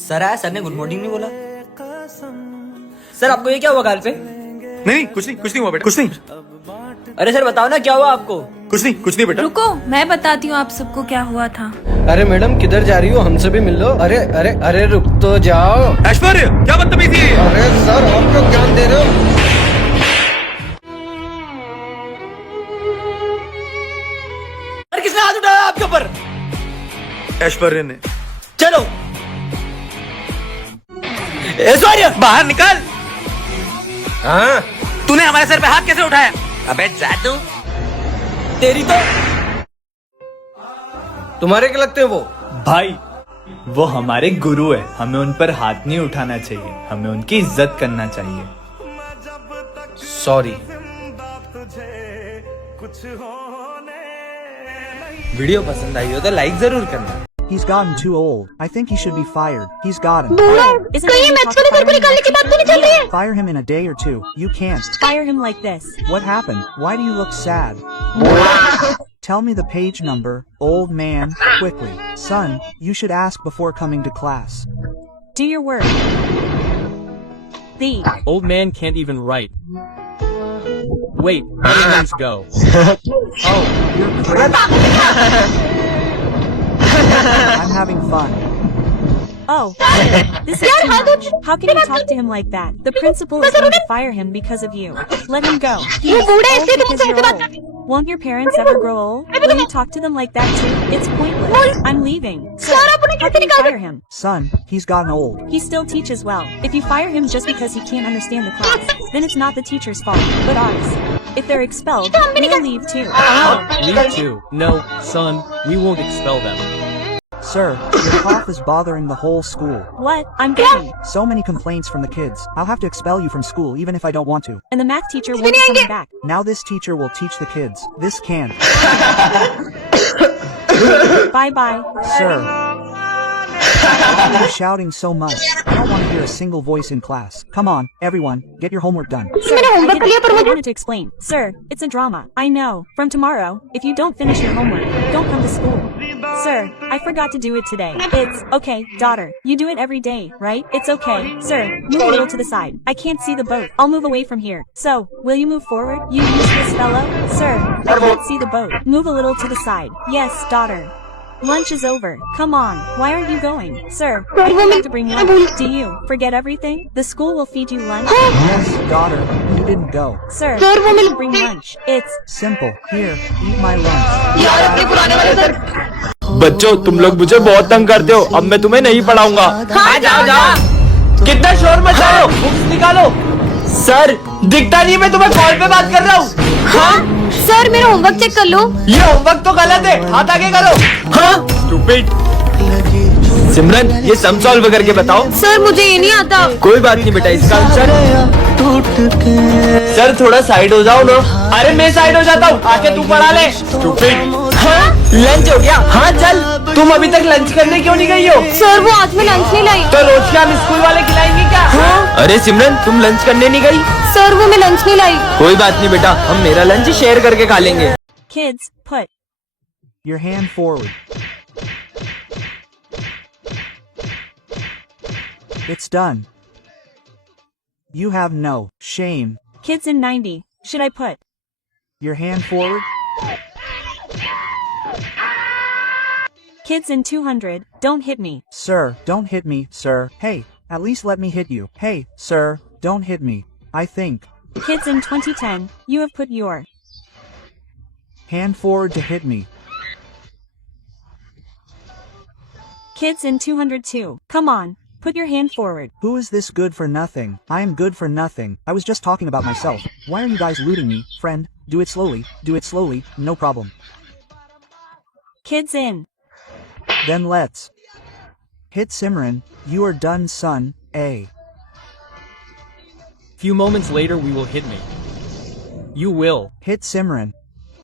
Sir आया, sir ने good morning नहीं बोला। सर आपको ये क्या हुआ गाल पे? नहीं कुछ नहीं हुआ बेटा, कुछ नहीं। अरे सर बताओ ना क्या हुआ आपको? कुछ नहीं बेटा। रुको मैं बताती हूँ आप सबको क्या हुआ था। अरे मैडम किधर जा रही हो, हमसे भी मिल लो। अरे अरे अरे रुक तो जाओ। ऐश्वर्य क्या बदतमीजी है? अरे सर आप क्यों ज्ञान दे रहे हो? अरे किसने हाथ उठाया आपके ऊपर? ऐश्वर्य ने। चलो ऐश्वर्य बाहर निकल। हाँ तूने हमारे सर पे हाथ कैसे उठाया? अबे जा तू, तेरी तो। तुम्हारे क्या लगते हैं वो? भाई वो हमारे गुरु है, हमें उन पर हाथ नहीं उठाना चाहिए, हमें उनकी इज्जत करना चाहिए। सॉरी। वीडियो पसंद आई हो तो लाइक जरूर करना। He's gotten too old. I think he should be fired. He's gotten. कहीं मैच को लेकर निकालने की बात तो नहीं चल रही है? Fire him in a day or two. You can't. Fire him like this. What happened? Why do you look sad? Tell me the page number, old man, quickly. Son, you should ask before coming to class. Do your work. The Old man can't even write. Wait, let's go. Oh, you're crazy. I'm having fun. oh, this is too much. How can you talk to him like that? The principal is going to fire him because of you. Let him go. He is old because you're old. Won't your parents ever grow old? Will you talk to them like that too? It's pointless. I'm leaving. Sir, how can you fire him? Son, he's gotten old. He still teaches well. If you fire him just because he can't understand the class, then it's not the teacher's fault, but ours. If they're expelled, we'll leave too. Leave too. No, son, we won't expel them. Sir, your cough is bothering the whole school. What? I'm getting. So many complaints from the kids. I'll have to expel you from school even if I don't want to. And the math teacher won't be coming back. Now this teacher will teach the kids. This can't. Bye bye. Sir. Why are you shouting so much? I don't want to hear a single voice in class. Come on, everyone, get your homework done. Sir, I wanted to explain. Sir, it's a drama. I know. From tomorrow, if you don't finish your homework, don't come to school. Sir, I forgot to do it today. It's okay, daughter. You do it every day, right? It's okay. Sir, move a little to the side. I can't see the boat. I'll move away from here. So, will you move forward? You useless fellow? Sir, I can't see the boat. Move a little to the side. Yes, daughter. Lunch is over. Come on. Why aren't you going? Sir, I forgot to bring lunch. Do you forget everything? The school will feed you lunch. Yes, daughter, you didn't go. Sir, I didn't bring lunch. It's Simple. Here, eat my lunch. बच्चों तुम लोग मुझे बहुत तंग करते हो, अब मैं तुम्हें नहीं पढ़ाऊंगा। हाँ जाओ। कितना शोर मचा रहे हो? बुक्स निकालो। सर दिखता नहीं, मैं तुम्हें कॉल पे बात कर रहा हूँ। हाँ सर मेरा होमवर्क चेक कर लो। ये होमवर्क तो गलत है, हाथ आगे करो। हाँ स्टूपिड। सिमरन ये सम सॉल्व करके बताओ। सर मुझे ये नहीं आता। कोई बात नहीं बेटा, इसका आंसर। सर थोड़ा साइड हो जाओ ना। अरे मैं साइड हो जाता हूँ, आके तू पढ़ा ले। स्टूपिड। हाँ लंच हो गया? हाँ चल। तुम अभी तक लंच करने क्यों नहीं गई हो? सर वो आज मैं लंच नहीं लाई। तो रोज क्या हम स्कूल वाले खिलाएंगे क्या? हाँ? अरे सिमरन तुम लंच करने नहीं गई? सर वो मैं लंच नहीं लाई। कोई बात नहीं बेटा, हम मेरा लंच शेयर करके खा लेंगे। Kids, put Your hand forward. It's done. You have no shame. kids in 90. Should I put Your hand forward. kids in 200? Don't hit me. Sir, don't hit me, sir. Hey, at least let me hit you. Hey, sir, don't hit me. I think. Kids in 2010. You have put your Hand forward to hit me. kids in 202. Come on, put your hand forward. Who is this good for nothing? I am good for nothing. I was just talking about myself. Why are you guys looting me? Friend, do it slowly. Do it slowly. No problem. Kids in Then let's hit Simran. You are done, son. A. Few moments later, we will hit me. You will. Hit Simran.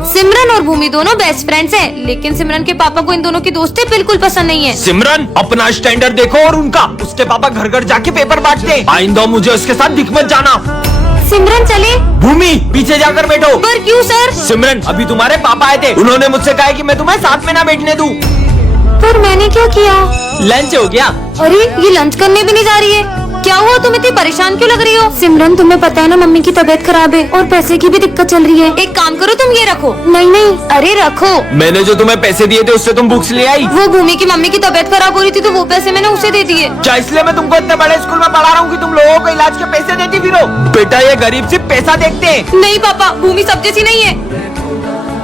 सिमरन और भूमि दोनों best friends हैं, लेकिन सिमरन के पापा को इन दोनों की दोस्ती बिल्कुल पसंद नहीं है। सिमरन अपना स्टैंडर्ड देखो और उनका। उसके पापा घर घर जाके पेपर बांटते हैं। आइंदा मुझे उसके साथ दिख मत जाना। सिमरन चले। भूमि पीछे जाकर बैठो। पर क्यों सर? सिमरन अभी तुम्हारे पापा आए थे, उन्होंने मुझसे कहा कि मैं तुम्हें साथ में ना बैठने दूं। पर मैंने क्या किया? लंच हो गया? अरे ये लंच करने भी नहीं जा रही है। क्या हुआ, तुम इतनी परेशान क्यों लग रही हो? सिमरन तुम्हें पता है ना मम्मी की तबीयत खराब है और पैसे की भी दिक्कत चल रही है। एक काम करो, तुम ये रखो। नहीं नहीं, अरे रखो। मैंने जो तुम्हें पैसे दिए थे उससे तुम बुक्स ले आई? वो भूमि की मम्मी की तबीयत खराब हो रही थी तो वो पैसे मैंने उसे दे दिए। क्या इसलिए मैं तुमको इतने बड़े स्कूल में पढ़ा रहा हूँ कि तुम लोगों को इलाज के पैसे देती फिरो? बेटा ये गरीब सिर्फ पैसा देखते हैं। नहीं पापा, भूमि सब जैसी नहीं है।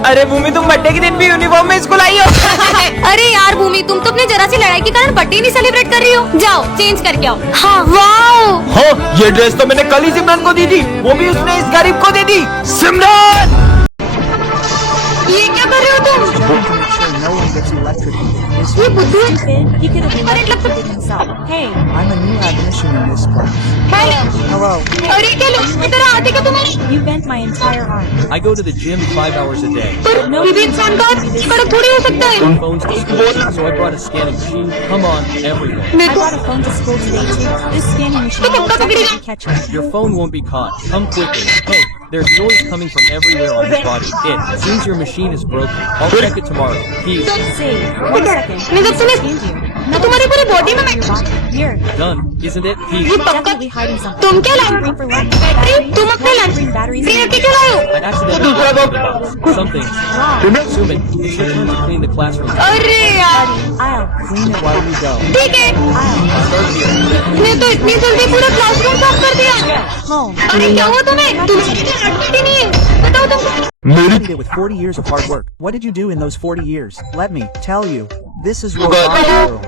अरे भूमि, तुम बर्थडे के दिन भी यूनिफॉर्म में स्कूल आई हो? अरे यार भूमि, तुम तो अपनी जरा सी लड़ाई के कारण बर्थडे नहीं सेलिब्रेट कर रही हो। जाओ चेंज करके आओ। हाँ वाओ। हो, ये ड्रेस तो मैंने कल ही सिमरन को दी थी, वो भी उसने इस गरीब को दे दी। सिमरन, ये क्या कर रहे हो तुम? To make sure no one gets electrocuted. Is ये बुद्धू है। Stupid, he could have अरे लगता electrocuted himself. Hey, I'm a new admission in this class. Hello. Hello. अरे क्या लोग इधर आते क्या तुम्हें? you bent my entire arm. I go to the gym 5 hours a day. पर ये भी इंसान का फर्क थोड़ी हो सकता है। Phones to school, so I brought a scanning machine. Come on, everyone. मेरे I को brought a phone to school today too. This scanning machine तो will पक्का पकड़ेगा। definitely catch it. Your phone won't be caught. Come quickly. Hey, there's noise coming from everywhere on your body. It seems your machine is broken. I'll check it tomorrow. Peace. Say, 1 second. मैं जब तुम्हें Scanned you. मैं तुम्हारी पूरी body में Your body. Here. Done, isn't it? Peace. ये पक्का Definitely hiding something. तुम क्या लाए? Bring for lunch. बैटरी? तुम अपने लंच Bring batteries. फ्री रख के क्यों लाए हो? I accidentally opened the box. Something's Wrong. Suman, it's your turn to clean the classroom. अरे यार, I'll Clean it while you go. ठीक है। Start here. मैं तो इतनी जल्दी पूरा क्लासरूम साफ कर दिया। home. अरे क्या हुआ तुम्हें? तुम्हें लड़की नहीं है। बताओ तुम। Did it with 40 years of hard work. What did you do in those 40 years? Let me tell you. This is Robot Girl.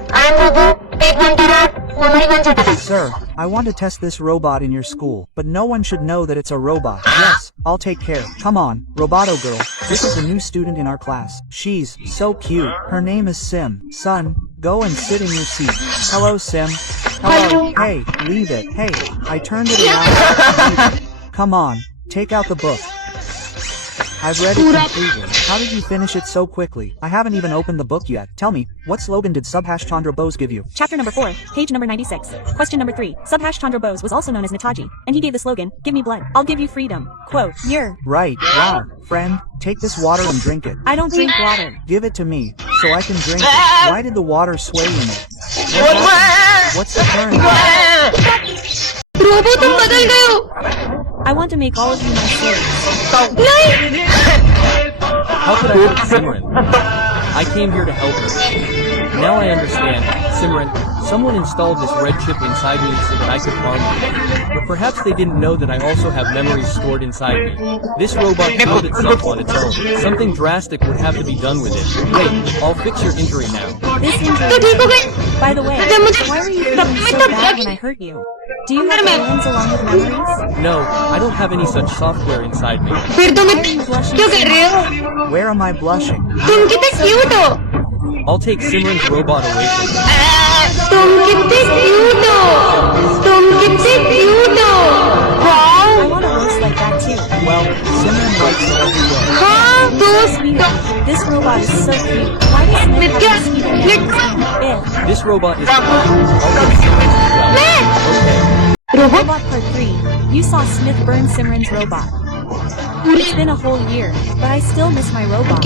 Sir, I want to test this robot in your school, but no one should know that it's a robot. Yes, I'll take care. Come on, Roboto Girl. This is a new student in our class. She's so cute. Her name is Sim. Son, go and sit in your seat. Hello, Sim. Hello. Hey, leave it. Hey, I turned it around. Come on, take out the book. I've read it completely. How did you finish it so quickly? I haven't even opened the book yet. Tell me, what slogan did Subhash Chandra Bose give you? Chapter number 4, page number 96. Question number 3. Subhash Chandra Bose was also known as Netaji, and he gave the slogan, "Give me blood, I'll give you freedom." Quote, "You're." Right, wow. Friend, take this water and drink it. I don't drink water. Give it to me, so I can drink it. Why did the water sway in it? What's the current? Robo तुम बदल गए हो। I want to make all of you my slaves. नहीं। How could I help Simran? I came here to help her. Now I understand. Simran, someone installed this red chip inside me so that I could harm you. But perhaps they didn't know that I also have memories stored inside me. This robot killed itself on its own. Something drastic would have to be done with it. Wait, I'll fix your injury now. This तो injury. ठीक हो गई। By the way, जब मुझे why were you तब feeling मैं so तब bad when I hurt you? Do you have feelings along with memories? No, I don't have any such software inside me. फिर तुम क्यों कर रहे हो? Where am I blushing? तुम कितने क्यूट हो। I'll take Simran's robot away from me. तुम कितने क्यूट हो। तुम कितने क्यूट हो। Wow. I want a roast like that too. Well, Simran likes it every day. हाँ दोस्त। This robot is so cute. Why does Smith Nitya, have to speak Nit- This robot is I'll give Simran as well. Okay. Robot part 3. You saw Smith burn Simran's robot. It's been a whole year, but I still miss my robot.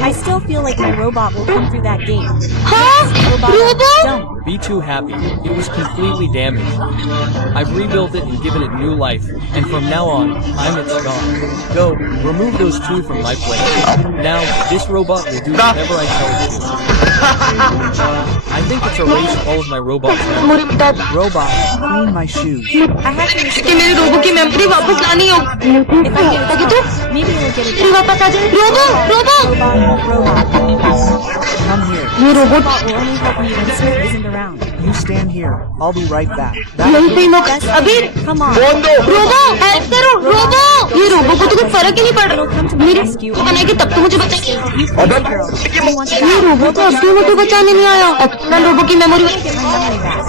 I still feel like my robot will come through that gate. हाँ Robot, robo. don't. Be too happy. It was completely damaged. I've rebuilt it and given it new life, and from now on, I'm its god. Go, remove those two from my plate. Now, this robot will do whatever I tell it to. I think it's erased all of my robots now. Robot, clean my shoes. I have to कि restore मेरे robo की memory वापस लानी हो। If I give it to him, maybe he'll get it फिर back. वापस आ जाए। Robo robo. Robot. Come here. ये robot Robot will only help me when Smith isn't around. You stand here. I'll be right back. यही सही मौका। अभी Come on. Robo help करो रोबो। ये रोबो को तो कुछ फर्क ही नहीं पड़ It'll रहा। come to my मेरे rescue. बनाएगी तब तो मुझे बताएगी। You crazy girl. You want to ये die. रोबो तो अब भी मुझे बचाने नहीं आया। अपना रोबो की memory. Get my memory back.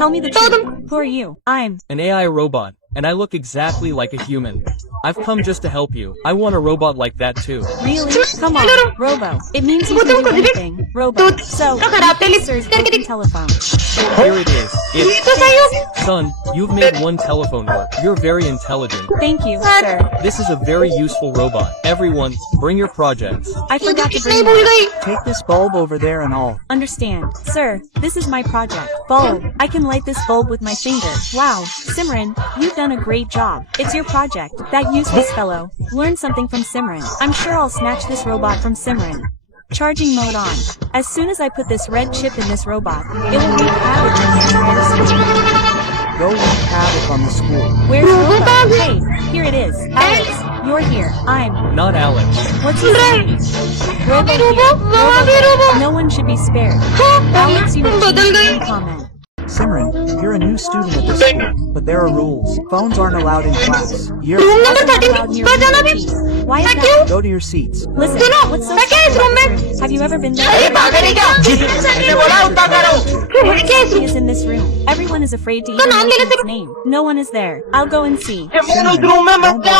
Tell me the truth. Who are you? I'm. An AI robot. and I look exactly like a human. I've come just to help you. I want a robot like that too. Really? Come on, Robo. It means you can do anything. Robo. So, sir's broken telephone. Here it is. It's... Son, you've made one telephone work. You're very intelligent. Thank you, sir. This is a very useful robot. Everyone, bring your projects. I forgot to bring one. Take this bulb over there and all. Understand. Sir, this is my project. Bulb. I can light this bulb with my finger. Wow. Simran, you've done a great job. It's your project. That useless fellow. Learn something from Simran. I'm sure I'll snatch this robot from Simran. Charging mode on. As soon as I put this red chip in this robot, it will wreak havoc on the entire school. Go wreak havoc on the school. Where's Robo? Hey, here it is. Alex, you're here. I'm... Not Alex. What's his name? Robo here. Robo. No one should be spared. Alex, you have changed one comment. Simran, you're a new student at this school, but there are rules. Phones aren't allowed in class. You're Allowed near the Why is that? go to your seats. Listen, what's so special about this room? Have you ever been there? He is in this room. Everyone is afraid to even mention his name. No one is there. I'll go and see. Simran, don't go.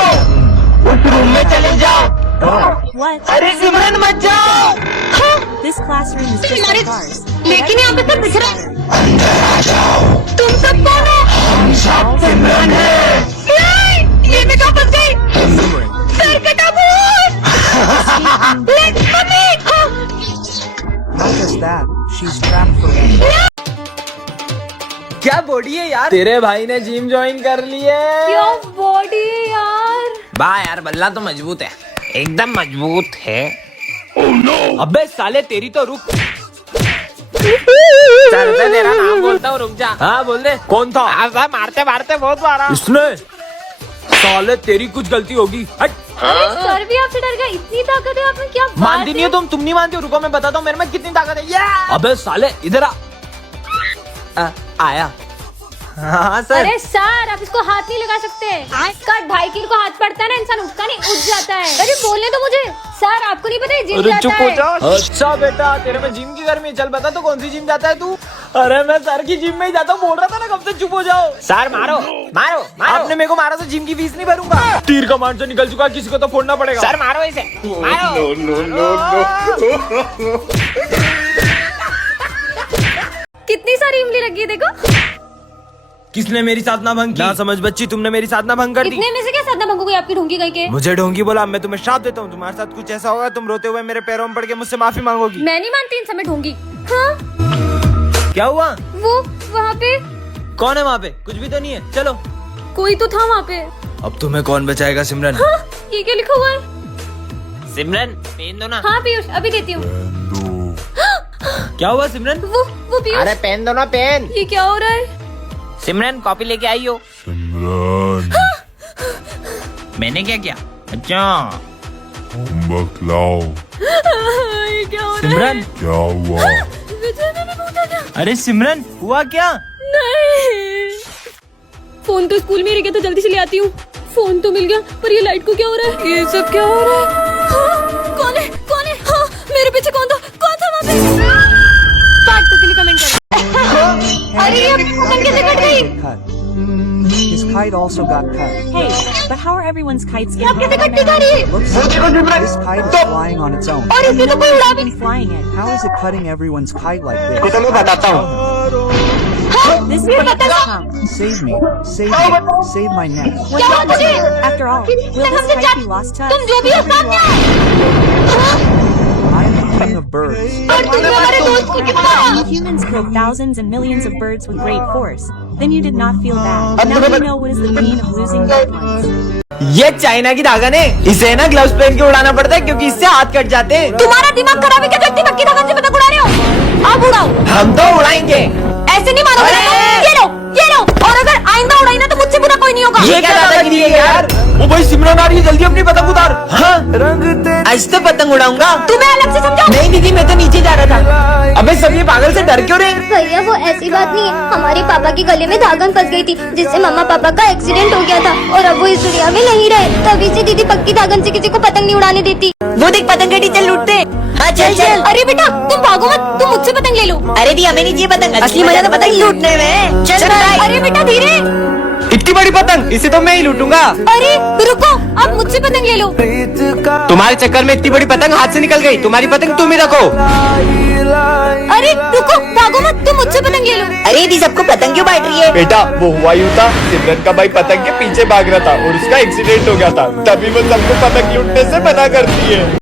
What? This classroom is just like ours. लेकिन यहाँ पे सब दिख रहा है। अंदर आ जाओ। तुम सब कौन हो? हम सब सिमरन हैं। नहीं, ये मैं कहाँ फंस गई? Simran. सर कटा भूत। Let me. Not just that, she's trapped forever. क्या बॉडी है यार, तेरे भाई ने जिम ज्वाइन कर ली है। क्या बॉडी है यार। वाह यार, बल्ला तो मजबूत है, एकदम मजबूत है। अबे साले तेरी तो रुक। चल मैं तेरा नाम बोलता हूँ, रुक जा। हाँ बोल दे। कौन था? मारते मारते बहुत मारा इसने। साले तेरी कुछ गलती होगी। हट। अरे सर भी आपसे डर गया। इतनी ताकत है आप में, क्या बात मानती नहीं है? हो तुम नहीं मानती हो। रुको मैं बताता हूँ मेरे में कितनी ताकत है। अबे साले इधर आ। आया। हाँ सर। अरे सर, आप इसको हाथ नहीं लगा सकते। इसका 2.5 किलो का हाथ पड़ता है ना, इंसान उठता नहीं, उठ जाता है। अरे बोलने तो मुझे। सर आपको नहीं पता है जिम जाता चुप हो है। जा। अच्छा बेटा, तेरे में जिम की गर्मी। चल बता तो कौन सी जिम जाता है तू? अरे मैं सर की जिम में ही जाता हूँ, बोल रहा था ना कब से। चुप हो जाओ। सर मारो मारो मारो। आपने मेरे को मारा तो जिम की फीस नहीं भरूंगा। तीर कमांड से निकल चुका, किसी को तो फोड़ना पड़ेगा। सर मारो इसे, मारो। कितनी सारी इमली लगी है देखो। किसने मेरी साधना भंग की? ना समझ बच्ची, तुमने मेरी साधना भंग कर दी। इतने में से क्या साधना भंग हो गई आपकी ढोंगी गई के? मुझे ढोंगी बोला, मैं तुम्हें श्राप देता हूँ। तुम्हारे साथ कुछ ऐसा होगा, तुम रोते हुए मेरे पैरों में पड़ के मुझसे माफी मांगोगी। मैं नहीं मानती इन समय ढोंगी। हाँ? क्या हुआ? वो वहाँ पे कौन है वहाँ पे? कुछ भी तो नहीं है। चलो। कोई तो था वहाँ पे। अब तुम्हें कौन बचाएगा सिमरन? हाँ? ये क्या लिखा हुआ है? सिमरन पेन दो ना। हाँ पीयूष, अभी देती हूँ। क्या हुआ सिमरन? वो पीयूष। अरे पेन दो ना, पेन। ये क्या हो रहा है? सिमरन कॉपी लेके आई हो। सिमरन मैंने क्या किया? अच्छा होमवर्क लाओ। ये क्या हो रहा है? सिमरन क्या हुआ? बेचारे ने पूछा क्या? अरे सिमरन हुआ क्या? नहीं, फोन तो स्कूल में रह गया था, जल्दी से ले आती हूँ। फोन तो मिल गया, पर ये लाइट को क्या हो रहा है? ये सब क्या हो रहा है? हाँ, कौन है? कौन है? हाँ, मेरे पीछे कौन था? कौन था वहाँ पे? पार्ट तो के लिए कमेंट कर। अरे ये पतंग कैसे कट गई? Cut. His kite also got cut. Hey, but how are everyone's kites आप getting कैसे home कटती now? जा रही है? Looks like this kite is flying on its own. और इसे तो कोई उड़ा भी। Been flying it. How is it cutting everyone's kite like this? मैं बताता हूँ। This kite has come. Save me. Save me. Save my neck. What happened to it? After all, will this kite be lost to us? तुम जो भी हो सामने आओ। I am the king of birds. और तुमने हमारे दोस्त को क्यों मारा? Humans killed thousands and millions of birds with great force. Then you did not feel bad. Now you know what is the pain of losing loved ones. ये China की धागा ने, इसे ना ग्लव्स पहन के उड़ाना पड़ता है क्योंकि इससे हाथ कट जाते हैं। तुम्हारा दिमाग खराब है क्या? जो इतनी पक्की धागा से पतंग उड़ा रहे हो? आप उड़ाओ। हम तो उड़ाएंगे। ऐसे नहीं मारोगे। ये लो। और अगर आइंदा उड़ाई ना तो मुझसे बुरा कोई नहीं होगा। ये क्या दादागिरी है यार? वो भाई सिमरन आ रही है, जल्दी अपनी पतंग उतार। हाँ आज तो पतंग उड़ाऊंगा। तुम्हें अलग से समझाओ। नहीं दीदी, मैं तो नीचे जा रहा था। अबे सब ये पागल से डर क्यों रहे? भैया वो ऐसी बात नहीं है, हमारे पापा के गले में धागन फंस गई थी, जिससे मम्मा पापा का एक्सीडेंट हो गया था और अब वो इस दुनिया में नहीं रहे। तभी से दीदी पक्की धागन से किसी को पतंग नहीं उड़ाने देती। वो देख पतंग के टीचर लूटते। हाँ चल चल। अरे बेटा तुम भागो मत, तुम मुझसे पतंग ले लो। अरे दी हमें नहीं चाहिए पतंग, असली मजा तो पतंग लूटने में। चल अरे बेटा धीरे। इतनी बड़ी पतंग, इसे तो मैं ही लूटूंगा। अरे रुको, आप मुझसे पतंग ले लो। तुम्हारे चक्कर में इतनी बड़ी पतंग हाथ से निकल गई। तुम्हारी पतंग तुम ही रखो। अरे रुको, भागो मत, तुम मुझसे पतंग ले लो। अरे यदि सबको पतंग क्यों बांट रही है? बेटा वो हुआ यूं था, सिमरन का भाई पतंग के पीछे भाग रहा था और उसका एक्सीडेंट हो गया था, तभी वो सबको पतंग लूटने से मना करती है।